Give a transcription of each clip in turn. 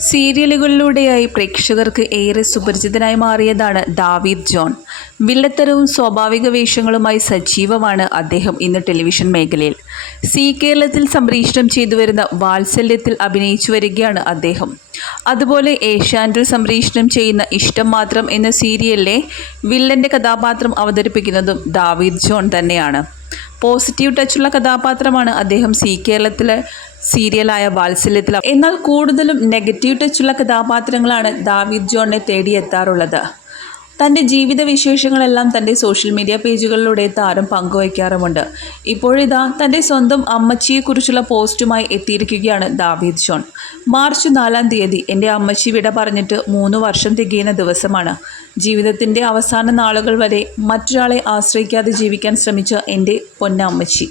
സീരിയലുകളിലൂടെയായി പ്രേക്ഷകർക്ക് ഏറെ സുപരിചിതനായി മാറിയതാണ് ദാവീദ് ജോൺ. വില്ലത്തരവും സ്വാഭാവിക വേഷങ്ങളുമായി സജീവമാണ് അദ്ദേഹം ഇന്ന് ടെലിവിഷൻ മേഖലയിൽ. സി കേരളത്തിൽ സംപ്രേഷണം ചെയ്തു വരുന്ന വാത്സല്യത്തിൽ അഭിനയിച്ചു വരികയാണ് അദ്ദേഹം. അതുപോലെ ഏഷ്യാനിൽ സംപ്രേഷണം ചെയ്യുന്ന ഇഷ്ടം മാത്രം എന്ന സീരിയലിലെ വില്ലന്റെ കഥാപാത്രം അവതരിപ്പിക്കുന്നതും ദാവീദ് ജോൺ തന്നെയാണ്. പോസിറ്റീവ് ടച്ചുള്ള കഥാപാത്രമാണ് അദ്ദേഹം സി കേരളത്തിലെ സീരിയലായ വാത്സല്യത്തിൽ എന്നാൽ കൂടുതലും നെഗറ്റീവ് ടച്ചുള്ള കഥാപാത്രങ്ങളാണ് ദാവീദ് ജോണിനെ തേടിയെത്താറുള്ളത്. തന്റെ ജീവിത വിശേഷങ്ങളെല്ലാം തന്റെ സോഷ്യൽ മീഡിയ പേജുകളിലൂടെ താരം പങ്കുവയ്ക്കാറുമുണ്ട്. ഇപ്പോഴിതാ തന്റെ സ്വന്തം അമ്മച്ചിയെക്കുറിച്ചുള്ള പോസ്റ്റുമായി എത്തിയിരിക്കുകയാണ് ദാവീദ് ജോൺ മാർച്ച് നാലാം തീയതി എന്റെ അമ്മച്ചി വിട പറഞ്ഞിട്ട് മൂന്ന് വർഷം തികയുന്ന ദിവസമാണ്. ജീവിതത്തിന്റെ അവസാന നാളുകൾ വരെ മറ്റൊരാളെ ആശ്രയിക്കാതെ ജീവിക്കാൻ ശ്രമിച്ച എന്റെ പൊന്ന അമ്മച്ചി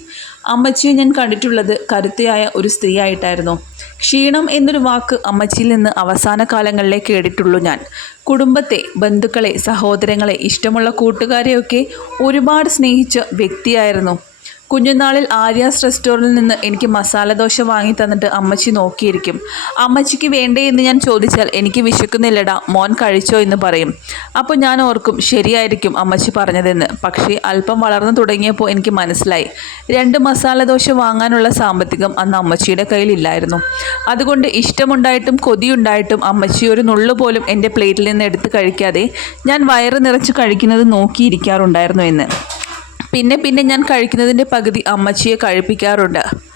അമ്മച്ചിയെ ഞാൻ കണ്ടിട്ടുള്ളത് കരുത്തയായ ഒരു സ്ത്രീയായിട്ടായിരുന്നു. ക്ഷീണം എന്നൊരു വാക്ക് അമ്മച്ചിയിൽ നിന്ന് അവസാന കാലങ്ങളിലേ കേട്ടിട്ടുള്ളൂ ഞാൻ. കുടുംബത്തെ ബന്ധുക്കളെ സഹോദരങ്ങളെ ഇഷ്ടമുള്ള കൂട്ടുകാരെയൊക്കെ ഒരുപാട് സ്നേഹിച്ച വ്യക്തിയായിരുന്നു. കുഞ്ഞുനാളിൽ ആര്യാസ് റെസ്റ്റോറന്റിൽ നിന്ന് എനിക്ക് മസാല ദോശ വാങ്ങി തന്നിട്ട് അമ്മച്ചി നോക്കിയിരിക്കും. അമ്മച്ചിക്ക് വേണ്ടേ എന്ന് ഞാൻ ചോദിച്ചാൽ എനിക്ക് വിശക്കുന്നില്ലടാ മോൻ കഴിച്ചോ എന്ന് പറയും. അപ്പോൾ ഞാൻ ഓർക്കും ശരിയായിരിക്കും അമ്മച്ചി പറഞ്ഞതെന്ന്. പക്ഷേ അല്പം വളർന്നു തുടങ്ങിയപ്പോൾ എനിക്ക് മനസ്സിലായി. രണ്ട് മസാല ദോശ വാങ്ങാനുള്ള സാമ്പത്തികം അന്ന് അമ്മച്ചിയുടെ കയ്യിലില്ലായിരുന്നു. അതുകൊണ്ട് ഇഷ്ടമുണ്ടായിട്ടും കൊതിയുണ്ടായിട്ടും അമ്മച്ചി ഒരു നുള്ളു പോലും എന്റെ പ്ലേറ്റിൽ നിന്ന് എടുത്ത് കഴിക്കാതെ ഞാൻ വയറ് നിറച്ച് കഴിക്കുന്നത് നോക്കിയിരിക്കാറുണ്ടായിരുന്നു എന്ന്. പിന്നെ പിന്നെ ഞാൻ കഴിക്കുന്നതിന്റെ പകുതി അമ്മച്ചിയെ കഴിപ്പിക്കാറുണ്ട്.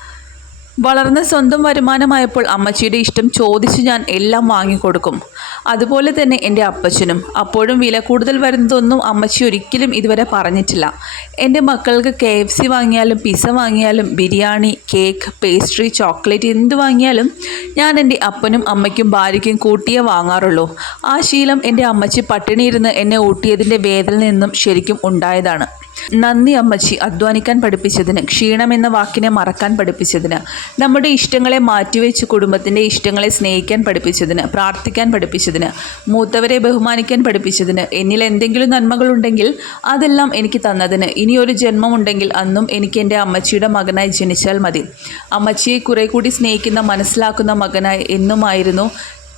വളർന്ന സ്വന്തം വരുമാനമായപ്പോൾ അമ്മച്ചിയുടെ ഇഷ്ടം ചോദിച്ച് ഞാൻ എല്ലാം വാങ്ങിക്കൊടുക്കും. അതുപോലെ തന്നെ എന്റെ അപ്പച്ചനും. അപ്പോഴും വില കൂടുതൽ വരുന്നതൊന്നും അമ്മച്ചി ഒരിക്കലും ഇതുവരെ പറഞ്ഞിട്ടില്ല. എന്റെ മക്കൾക്ക് കെ എഫ് സി വാങ്ങിയാലും പിസ്സ വാങ്ങിയാലും ബിരിയാണി കേക്ക് പേസ്ട്രി ചോക്ലേറ്റ് എന്ത് വാങ്ങിയാലും ഞാൻ എന്റെ അപ്പനും അമ്മയ്ക്കും ഭാര്യയ്ക്കും കൂട്ടിയേ വാങ്ങാറുള്ളൂ. ആ ശീലം എന്റെ അമ്മച്ചി പട്ടിണിയിരുന്ന് എന്നെ ഊട്ടിയതിന്റെ വേദനയിൽ നിന്നും ശരിക്കും ഉണ്ടായതാണ്. നന്ദി അമ്മച്ചി അധ്വാനിക്കാൻ പഠിപ്പിച്ചതിന് ക്ഷീണം എന്ന വാക്കിനെ മറക്കാൻ പഠിപ്പിച്ചതിന് നമ്മുടെ ഇഷ്ടങ്ങളെ മാറ്റിവെച്ച് കുടുംബത്തിന്റെ ഇഷ്ടങ്ങളെ സ്നേഹിക്കാൻ പഠിപ്പിച്ചതിന് പ്രാർത്ഥിക്കാൻ പഠിപ്പിച്ചതിന് മൂത്തവരെ ബഹുമാനിക്കാൻ പഠിപ്പിച്ചതിന് എന്നിൽ എന്തെങ്കിലും നന്മകളുണ്ടെങ്കിൽ അതെല്ലാം എനിക്ക് തന്നതിന് ഇനിയൊരു ജന്മമുണ്ടെങ്കിൽ അന്നും എനിക്ക് എന്റെ അമ്മച്ചിയുടെ മകനായി ജനിച്ചാൽ മതി. അമ്മച്ചിയെ കുറെ കൂടി സ്നേഹിക്കുന്ന മനസ്സിലാക്കുന്ന മകനായി എന്നുമായിരുന്നു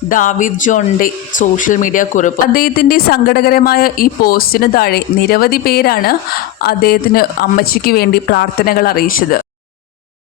ദാവിദ് ജോണിന്റെ സോഷ്യൽ മീഡിയ കുറിപ്പ്. അദ്ദേഹത്തിന്റെ സങ്കടകരമായ ഈ പോസ്റ്റിന് താഴെ നിരവധി പേരാണ് അദ്ദേഹത്തിന് അമ്മച്ചിക്ക് വേണ്ടി പ്രാർത്ഥനകൾ അറിയിച്ചത്.